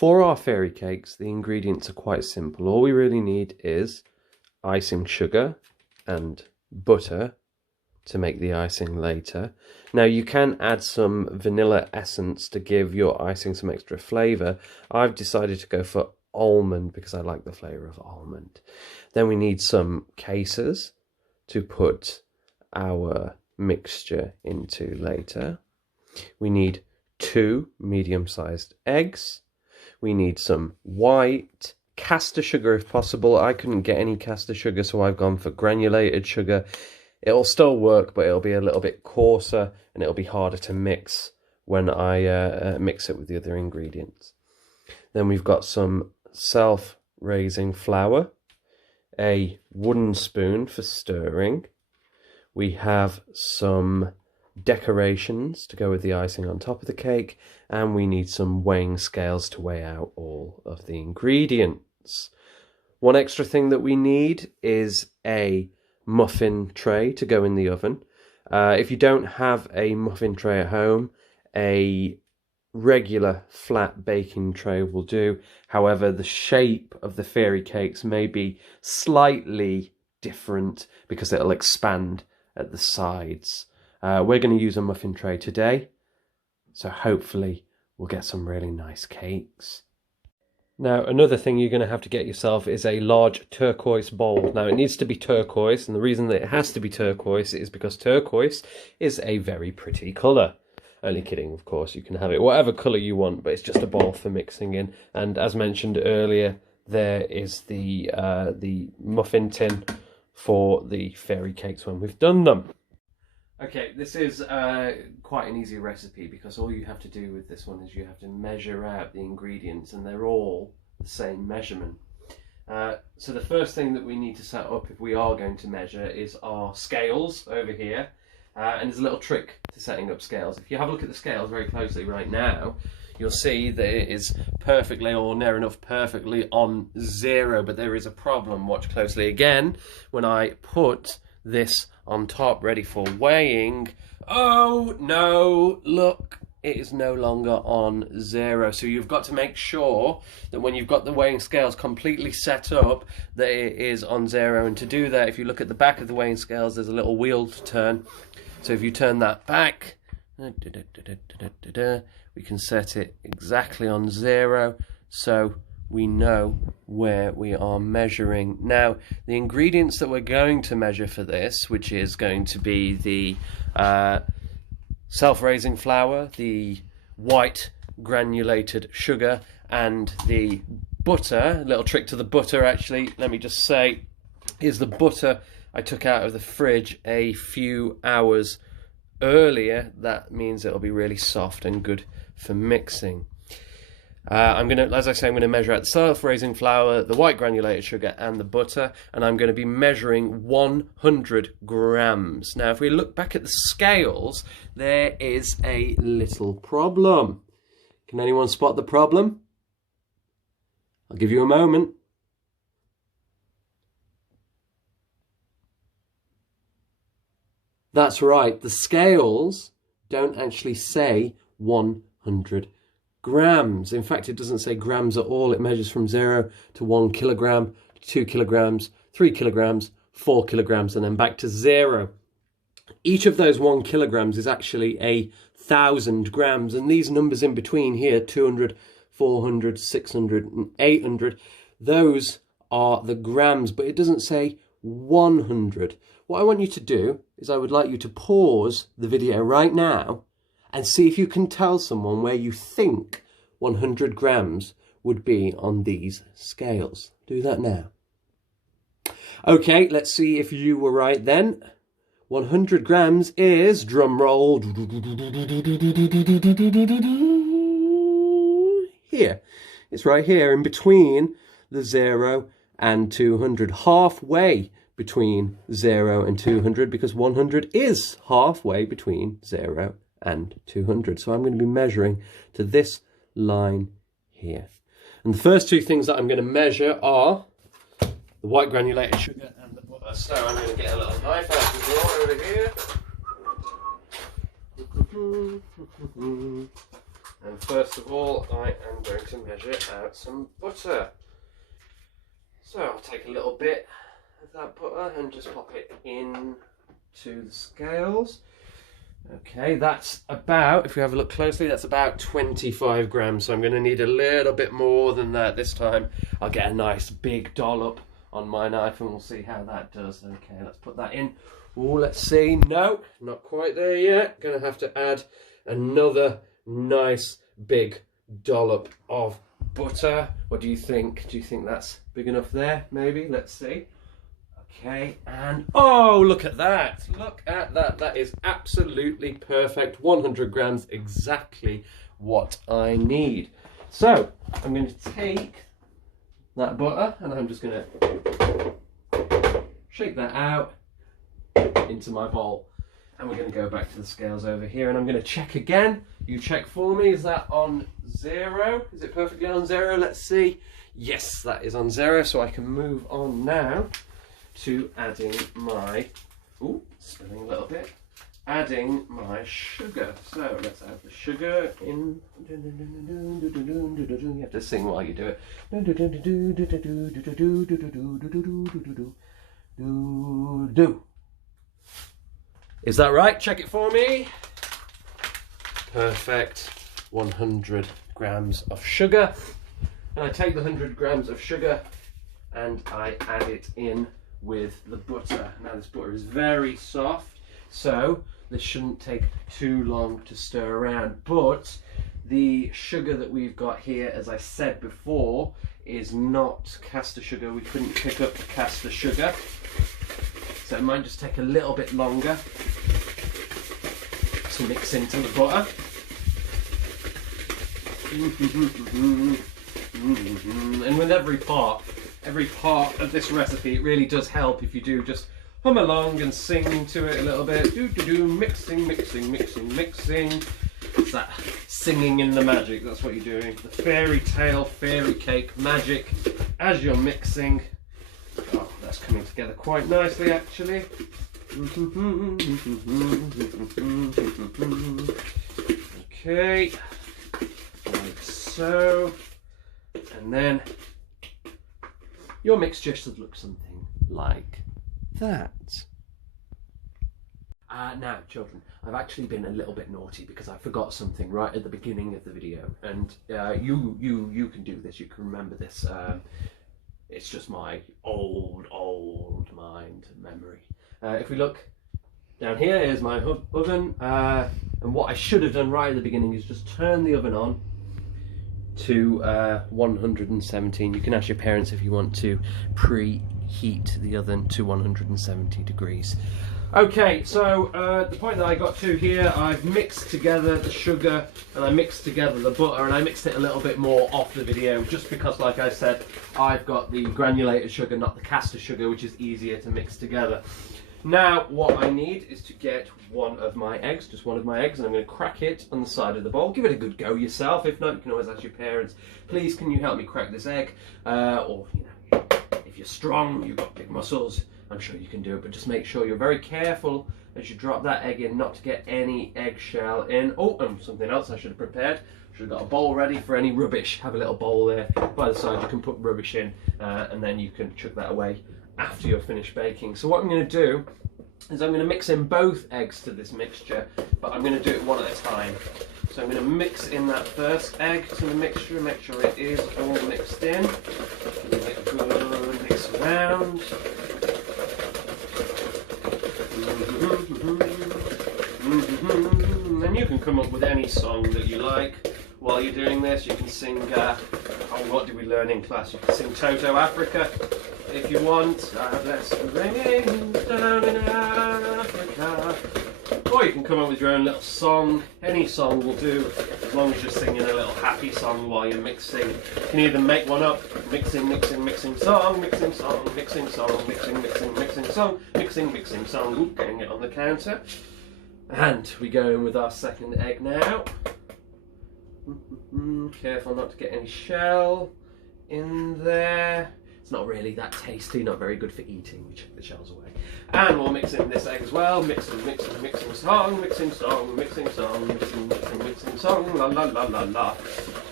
For our fairy cakes, the ingredients are quite simple. All we really need is icing sugar and butter to make the icing later. Now you can add some vanilla essence to give your icing some extra flavour. I've decided to go for almond because I like the flavour of almond. Then we need some cases to put our mixture into later. We need 2 medium-sized eggs. We need some white caster sugar if possible. I couldn't get any caster sugar, so I've gone for granulated sugar. It'll still work, but it'll be a little bit coarser and it'll be harder to mix when I mix it with the other ingredients. Then we've got some self-raising flour, a wooden spoon for stirring. We have some decorations to go with the icing on top of the cake, and we need some weighing scales to weigh out all of the ingredients. One extra thing that we need is a muffin tray to go in the oven. If you don't have a muffin tray at home, a regular flat baking tray will do. However, the shape of the fairy cakes may be slightly different because it'll expand at the sides. We're going to use a muffin tray today, so hopefully we'll get some really nice cakes. Now, another thing you're going to have to get yourself is a large turquoise bowl. Now, it needs to be turquoise, and the reason that it has to be turquoise is because turquoise is a very pretty colour. Only kidding, of course, you can have it whatever colour you want, but it's just a bowl for mixing in. And as mentioned earlier, there is the muffin tin for the fairy cakes when we've done them. Okay, this is quite an easy recipe because all you have to do with this one is you have to measure out the ingredients and they're all the same measurement. So the first thing that we need to set up if we are going to measure is our scales over here. And there's a little trick to setting up scales. If you have a look at the scales very closely right now, you'll see that it is perfectly or near enough perfectly on 0, but there is a problem. Watch closely again. When I put this on top ready for weighing, oh no, look, it is no longer on 0. So you've got to make sure that when you've got the weighing scales completely set up that it is on 0. And to do that, if you look at the back of the weighing scales, there's a little wheel to turn. So if you turn that back, we can set it exactly on 0, so we know where we are measuring. Now, the ingredients that we're going to measure for this, which is going to be the self-raising flour, the white granulated sugar, and the butter. A little trick to the butter, actually, let me just say, is the butter I took out of the fridge a few hours earlier. That means it'll be really soft and good for mixing. As I say, I'm going to measure out the self-raising flour, the white granulated sugar, and the butter, and I'm going to be measuring 100 grams. Now, if we look back at the scales, there is a little problem. Can anyone spot the problem? I'll give you a moment. That's right, the scales don't actually say 100 grams. In fact, it doesn't say grams at all. It measures from 0 to 1 kilogram, 2 kilograms, 3 kilograms, 4 kilograms, and then back to 0. Each of those 1 kilograms is actually 1,000 grams, and these numbers in between here, 200, 400, 600, and 800, those are the grams, but it doesn't say 100. What I want you to do is I would like you to pause the video right now and see if you can tell someone where you think 100 grams would be on these scales. Do that now. Okay, let's see if you were right then. 100 grams is, drum roll, here. It's right here in between the 0 and 200, halfway between 0 and 200, because 100 is halfway between 0 and 200. So I'm going to be measuring to this line here. And the first two things that I'm going to measure are the white granulated sugar and the butter. So I'm going to get a little knife out of the drawer over here. And first of all, I am going to measure out some butter. So I'll take a little bit of that butter and just pop it in to the scales. Okay, that's about, if we have a look closely, that's about 25 grams. So I'm going to need a little bit more than that this time. I'll get a nice big dollop on my knife and we'll see how that does. Okay, let's put that in. Oh, let's see. No, not quite there yet. Going to have to add another nice big dollop of butter. What do you think? Do you think that's big enough there? Maybe. Let's see. Okay, and oh, look at that. Look at that. That is absolutely perfect. 100 grams, exactly what I need. So I'm going to take that butter and I'm just going to shake that out into my bowl. And we're going to go back to the scales over here and I'm going to check again. You check for me. Is that on 0? Is it perfectly on 0? Let's see. Yes, that is on 0. So I can move on now to adding my, ooh, spilling a little bit, adding my sugar. So let's add the sugar in. You have to sing while you do it. Is that right? Check it for me. Perfect. 100 grams of sugar. And I take the 100 grams of sugar and I add it in with the butter. Now this butter is very soft, so this shouldn't take too long to stir around, but the sugar that we've got here, as I said before, is not caster sugar. We couldn't pick up the caster sugar, so it might just take a little bit longer to mix into the butter. And with every part of this recipe, it really does help if you do just hum along and sing to it a little bit. Mixing, mixing, mixing, mixing. It's that singing in the magic, that's what you're doing. The fairy tale, fairy cake magic as you're mixing. Oh, that's coming together quite nicely actually. Okay, like so. And then your mixture should look something like that. Now, children, I've actually been a little bit naughty because I forgot something right at the beginning of the video, and you can do this. You can remember this. It's just my old mind memory. If we look down here, here's my oven, and what I should have done right at the beginning is just turn the oven on to 117. You can ask your parents if you want to preheat the oven to 170 degrees. Okay, so the point that I got to here, I've mixed together the sugar and I mixed together the butter, and I mixed it a little bit more off the video just because, like I said, I've got the granulated sugar, not the caster sugar, which is easier to mix together. Now what I need is to get one of my eggs, just one of my eggs, and I'm going to crack it on the side of the bowl. Give it a good go yourself. If not, you can always ask your parents, please can you help me crack this egg? Or, you know, if you're strong, you've got big muscles, I'm sure you can do it, but just make sure you're very careful as you drop that egg in not to get any eggshell in. Oh, and something else I should have prepared. Should have got a bowl ready for any rubbish. Have a little bowl there by the side, you can put rubbish in, and then you can chuck that away after you're finished baking. So what I'm going to do is I'm going to mix in both eggs to this mixture, but I'm going to do it one at a time. So I'm going to mix in that first egg to the mixture, make sure it is all mixed in. Give it a good mix around. And you can come up with any song that you like while you're doing this. You can sing, what did we learn in class? You can sing Toto Africa if you want. That's raining down in Africa. Or you can come up with your own little song. Any song will do, as long as you're singing a little happy song while you're mixing. You can either make one up, mixing, mixing, mixing song, mixing song, mixing song, mixing, mixing, mixing song, mixing, mixing song. Ooh, getting it on the counter. And we go in with our second egg now. Careful not to get any shell in there. It's not really that tasty, not very good for eating. We chuck the shells away. And we'll mix in this egg as well. Mixing song, mixing song, mixing song, mixing song, la la la la la.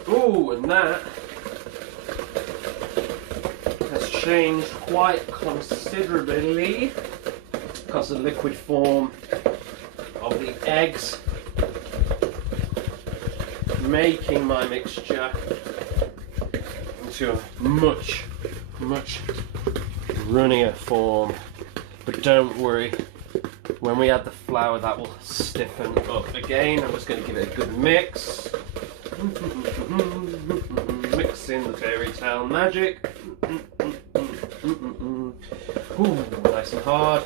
Ooh, and that has changed quite considerably because the liquid form of the eggs making my mixture into a much runnier form. But don't worry, when we add the flour that will stiffen up again. I'm just going to give it a good mix. Mix in the fairy tale magic. Ooh, nice and hard.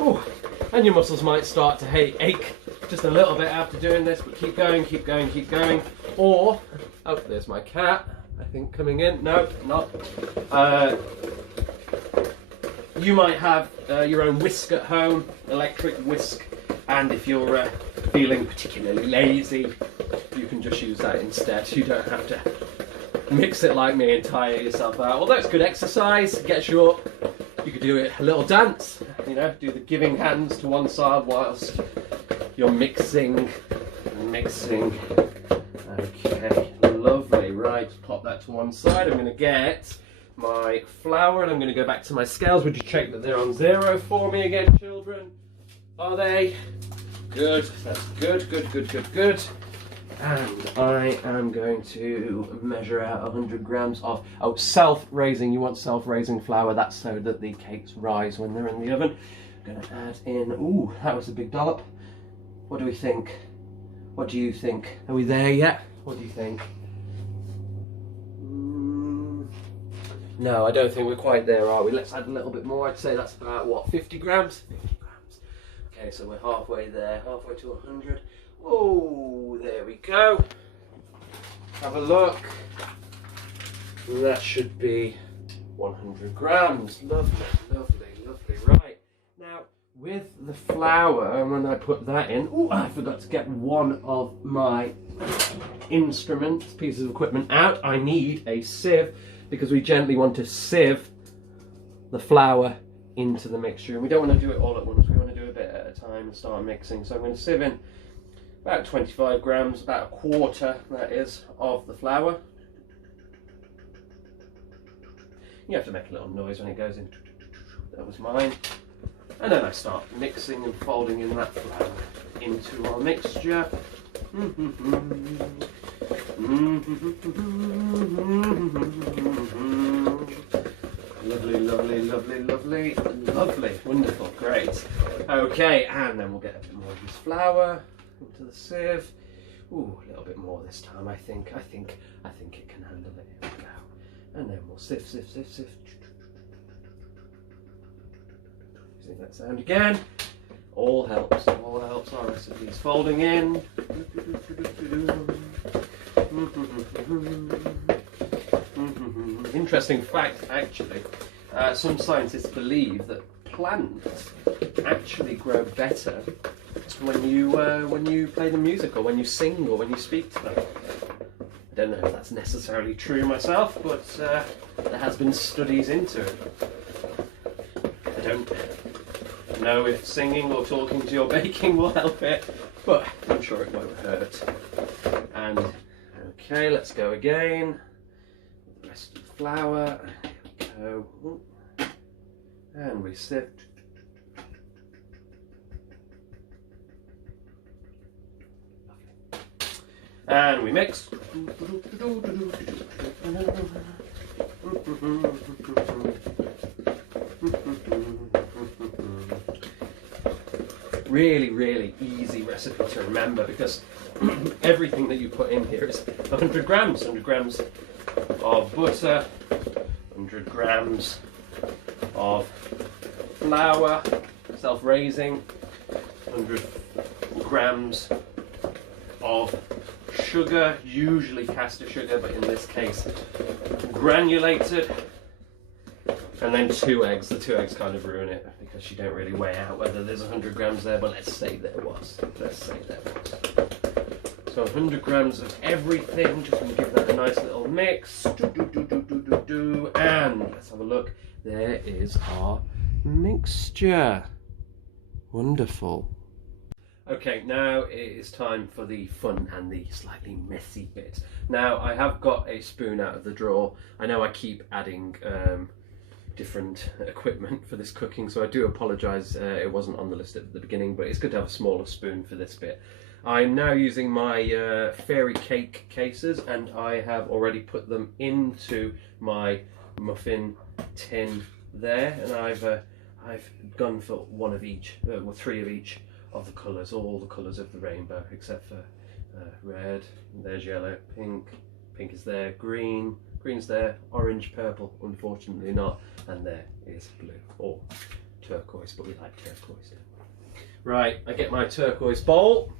Ooh, and your muscles might start to ache just a little bit after doing this, but keep going, keep going, keep going. Or, oh, there's my cat, I think, coming in. No, not. You might have your own whisk at home, electric whisk, and if you're feeling particularly lazy, you can just use that instead. You don't have to mix it like me and tire yourself out. Although it's good exercise, gets you up. You could do a little dance, you know, do the giving hands to one side whilst you're mixing. Okay, lovely. Right, pop that to one side. I'm going to get my flour and I'm going to go back to my scales. Would you check that they're on 0 for me again, children? Are they? Good. That's good, good, good, good, good. And I am going to measure out 100 grams of, oh, self-raising. You want self-raising flour. That's so that the cakes rise when they're in the oven. I'm going to add in, ooh, that was a big dollop. What do we think? What do you think? Are we there yet? What do you think? No, I don't think we're quite there, are we? Let's add a little bit more. I'd say that's about, what, 50 grams? 50 grams. Okay, so we're halfway there, halfway to 100. Oh, there we go. Have a look. That should be 100 grams. Lovely, lovely, lovely. Right. Now, with the flour, and when I put that in, oh, I forgot to get one of my instruments, pieces of equipment out. I need a sieve because we gently want to sieve the flour into the mixture. And we don't want to do it all at once. We want to do a bit at a time and start mixing. So I'm going to sieve in about 25 grams, about a quarter, that is, of the flour. You have to make a little noise when it goes in. That was mine. And then I start mixing and folding in that flour into our mixture. Lovely, lovely, lovely, lovely, lovely, wonderful, great. Okay, and then we'll get a bit more of this flour into the sieve. Ooh, a little bit more this time. I think it can handle it. Here we go. And then we'll sift. Using that sound again. All helps. All helps. Our recipes folding in. Interesting fact, actually. Some scientists believe that plants actually grow better when you play the music, or when you sing, or when you speak to them. I don't know if that's necessarily true myself, but there has been studies into it. I don't know if singing or talking to your baking will help it, but I'm sure it won't hurt. And okay, let's go again. The rest of the flour. Here we go. And we sift. And we mix. Really, really easy recipe to remember, because everything that you put in here is 100 grams. 100 grams of butter, 100 grams of flour, self-raising, 100 grams of sugar, usually caster sugar, but in this case granulated, and then 2 eggs. The 2 eggs kind of ruin it because you don't really weigh out whether there's 100 grams there, but let's say there was. So go 100 grams of everything. Just going to give that a nice little mix. And let's have a look. There is our mixture. Wonderful. Okay, now it is time for the fun and the slightly messy bit. Now, I have got a spoon out of the drawer. I know I keep adding different equipment for this cooking, so I do apologise it wasn't on the list at the beginning, but it's good to have a smaller spoon for this bit. I'm now using my fairy cake cases, and I have already put them into my muffin tin there, and I've gone for one of each, well, 3 of each of the colours, all the colours of the rainbow, except for red. There's yellow, pink is there, green's there, orange, purple, unfortunately not, and there is blue, or turquoise, but we like turquoise. Right, I get my turquoise bowl,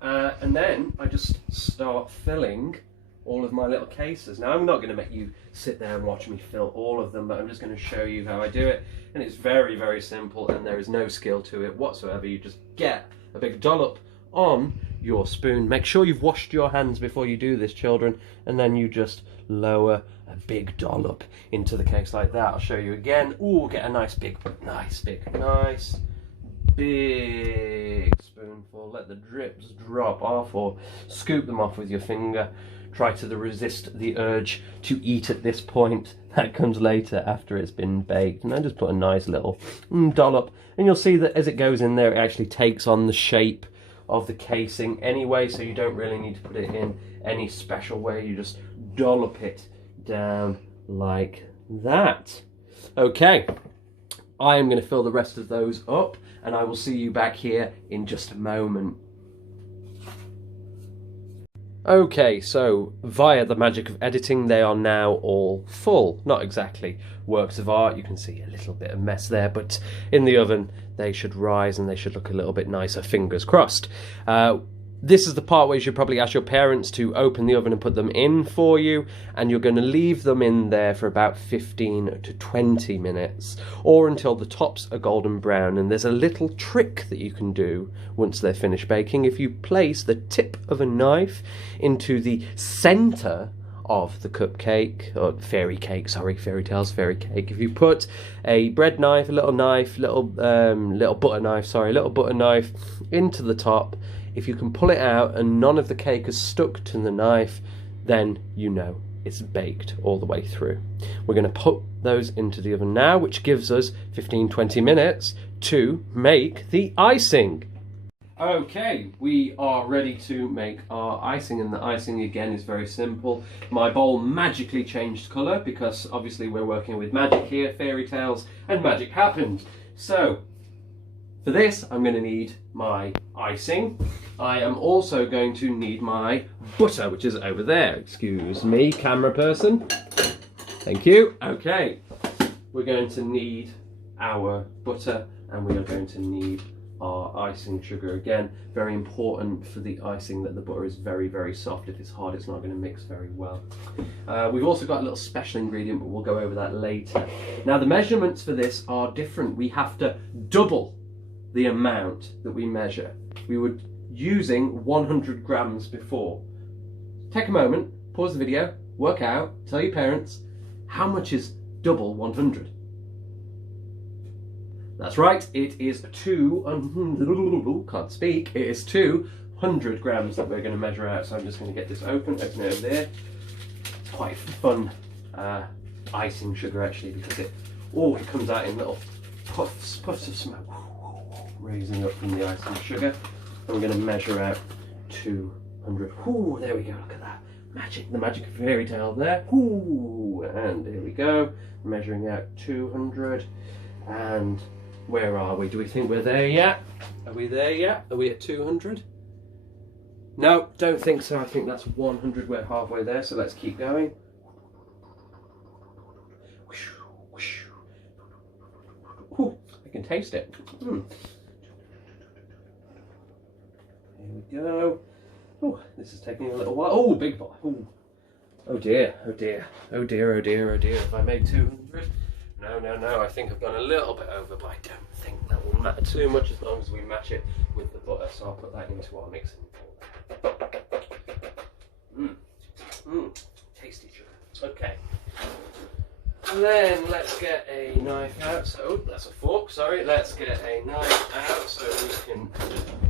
and then I just start filling all of my little cases. Now, I'm not going to make you sit there and watch me fill all of them, but I'm just going to show you how I do it. And it's very, very simple, and there is no skill to it whatsoever. You just get a big dollop on your spoon. Make sure you've washed your hands before you do this, children, and then you just lower a big dollop into the case like that. I'll show you again. Ooh, get a nice big spoonful. Let the drips drop off, or scoop them off with your finger. Try to resist the urge to eat at this point. That comes later after it's been baked. And I just put a nice little dollop, and you'll see that as it goes in there, it actually takes on the shape of the casing anyway, so you don't really need to put it in any special way. You just dollop it down like that. Okay, I am going to fill the rest of those up, and I will see you back here in just a moment. Okay, so via the magic of editing, they are now all full. Not exactly works of art, you can see a little bit of mess there, but in the oven they should rise and they should look a little bit nicer, fingers crossed. This is the part where you should probably ask your parents to open the oven and put them in for you, and you're going to leave them in there for about 15 to 20 minutes, or until the tops are golden brown. And there's a little trick that you can do once they're finished baking. If you place the tip of a knife into the centre of the cupcake, or fairy cake, sorry, fairy tales, fairy cake. If you put a bread knife, a little butter knife into the top, if you can pull it out and none of the cake is stuck to the knife, then you know it's baked all the way through. We're going to put those into the oven now, which gives us 15-20 minutes to make the icing. Okay, we are ready to make our icing, and the icing again is very simple. My bowl magically changed colour because obviously we're working with magic here, fairy tales, and magic happened. So for this I'm going to need my icing. I am also going to need my butter, which is over there. Excuse me, camera person. Thank you. Okay, we're going to need our butter, and we are going to need our icing sugar. Again, very important for the icing that the butter is very, very soft. If it's hard, it's not going to mix very well. We've also got a little special ingredient, but we'll go over that later. Now, the measurements for this are different. We have to double the amount that we measure. We were using 100 grams before. Take a moment, pause the video, work out, tell your parents, how much is double 100? That's right, it is can't speak, it is 200 grams that we're going to measure out. So I'm just going to get this open it over there. It's quite fun icing sugar actually, because it comes out in little puffs of smoke, raising up from the icing sugar. And we're going to measure out 200. Ooh, there we go, look at that. Magic, the magic of fairy tale there. Ooh, and here we go, measuring out 200. And where are we? Do we think we're there yet? Are we there yet? Are we at 200? No, don't think so. I think that's 100. We're halfway there, so let's keep going. Ooh, I can taste it. Here we go. Oh, this is taking a little while. Oh, big ball. Ooh. Oh dear, oh dear, oh dear, oh dear, oh dear. Have I made 200? No, I think I've gone a little bit over, but I don't think that will matter too much as long as we match it with the butter. So I'll put that into our mixing bowl. Tasty sugar. Okay. And then let's get a knife out. So, that's a fork, sorry. Let's get a knife out so we can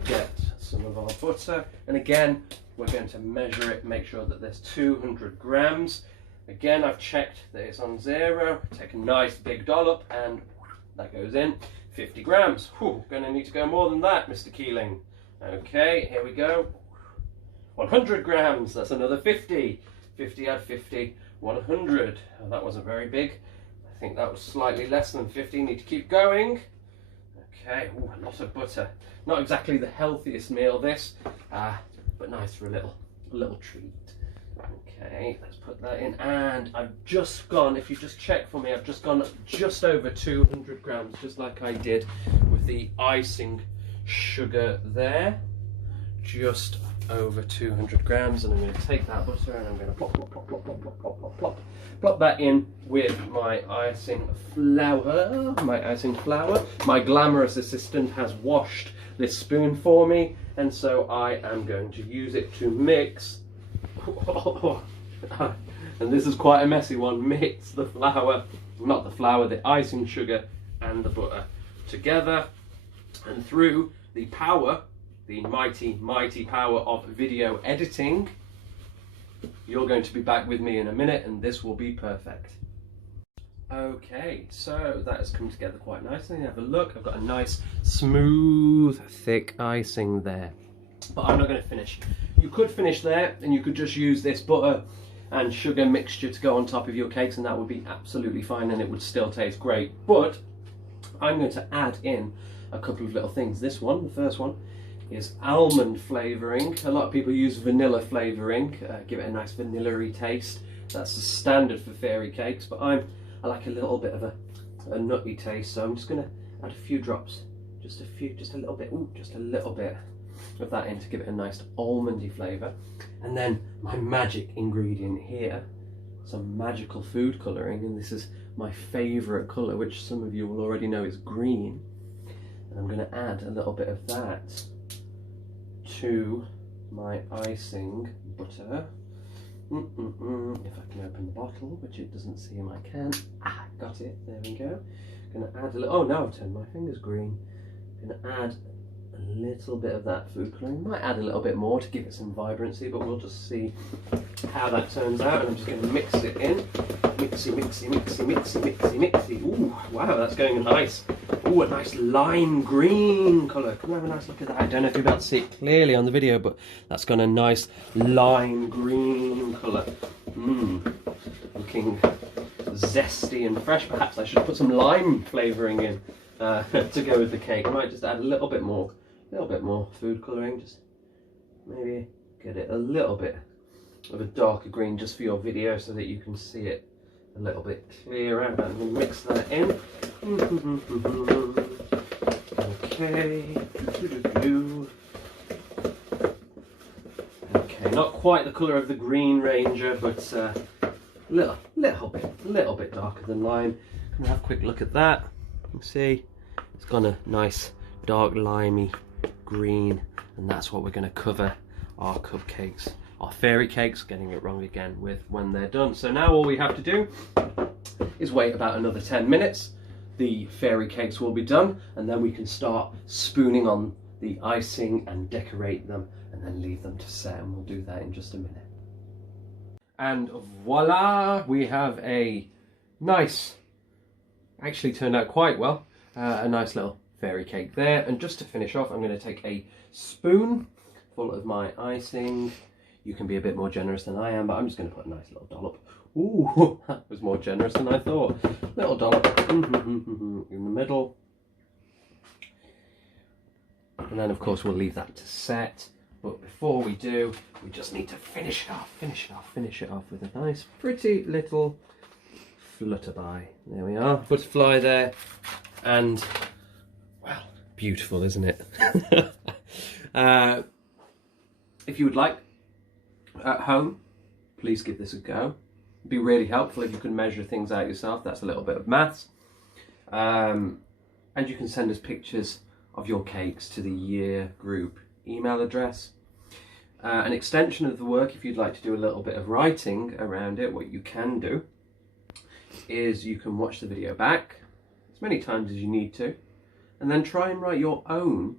get some of our butter. And again, we're going to measure it, make sure that there's 200 grams. Again, I've checked that it's on 0. Take a nice big dollop and that goes in. 50 grams. Whew, gonna need to go more than that, Mr. Keeling. Okay, here we go. 100 grams, that's another 50. 50 add 50, 100. Oh, that wasn't very big. I think that was slightly less than 50. Need to keep going. Okay, ooh, a lot of butter. Not exactly the healthiest meal, this, but nice for a little treat. Okay, let's put that in. And I've just gone, if you just check for me, I've just gone just over 200 grams, just like I did with the icing sugar there. Just over 200 grams, and I'm going to take that butter and I'm going to plop that in with my icing flour. My glamorous assistant has washed this spoon for me, and so I am going to use it to mix. And this is quite a messy one. Mix the flour, not the flour, the icing sugar and the butter together, and through the power, the mighty, mighty power of video editing, you're going to be back with me in a minute and this will be perfect. Okay, so that has come together quite nicely. Have a look, I've got a nice, smooth, thick icing there. But I'm not going to finish. You could finish there and you could just use this butter and sugar mixture to go on top of your cakes, and that would be absolutely fine and it would still taste great. But I'm going to add in a couple of little things. This one, the first one, is almond flavouring. A lot of people use vanilla flavouring, give it a nice vanilla-y taste. That's the standard for fairy cakes, but I like a little bit of a nutty taste, so I'm just going to add a few drops, just a little bit of that in to give it a nice almondy flavour. And then my magic ingredient here, some magical food colouring, and this is my favourite colour, which some of you will already know is green. And I'm going to add a little bit of that to my icing butter. If I can open the bottle, which it doesn't seem I can. Got it, there we go. Gonna add a little, oh now I've turned my fingers green. Gonna add a little bit of that food colouring. Might add a little bit more to give it some vibrancy, but we'll just see how that turns out. And I'm just gonna mix it in. Mixy. Ooh, wow, that's going nice. Ooh, a nice lime green colour. Come have a nice look at that. I don't know if you're about to see it clearly on the video, but that's got a nice lime green colour. Looking zesty and fresh. Perhaps I should put some lime flavouring in to go with the cake. I might just add a little bit more food colouring. Just maybe get it a little bit of a darker green just for your video so that you can see it a little bit clearer. And we'll mix that in. Okay. Okay, not quite the colour of the Green Ranger, but a little bit darker than lime. Can we have a quick look at that? You can see it's got a nice dark limey green, and that's what we're going to cover our cupcakes, our fairy cakes, getting it wrong again, with when they're done. So now all we have to do is wait about another 10 minutes. The fairy cakes will be done, and then we can start spooning on the icing and decorate them and then leave them to set, and we'll do that in just a minute. And voila, we have a nice, actually turned out quite well, a nice little fairy cake there. And just to finish off, I'm going to take a spoon full of my icing. You can be a bit more generous than I am, but I'm just going to put a nice little dollop. Ooh, that was more generous than I thought. Little dollop in the middle. And then of course we'll leave that to set. But before we do, we just need to finish it off with a nice pretty little flutterby. There we are, butterfly there. And, well, beautiful, isn't it? If you would like, at home, please give this a go. It'd be really helpful if you can measure things out yourself. That's a little bit of maths. And you can send us pictures of your cakes to the year group email address. An extension of the work, if you'd like to do a little bit of writing around it, what you can do is you can watch the video back as many times as you need to, and then try and write your own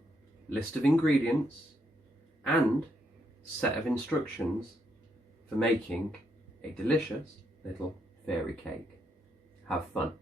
list of ingredients and set of instructions for making a delicious little fairy cake. Have fun.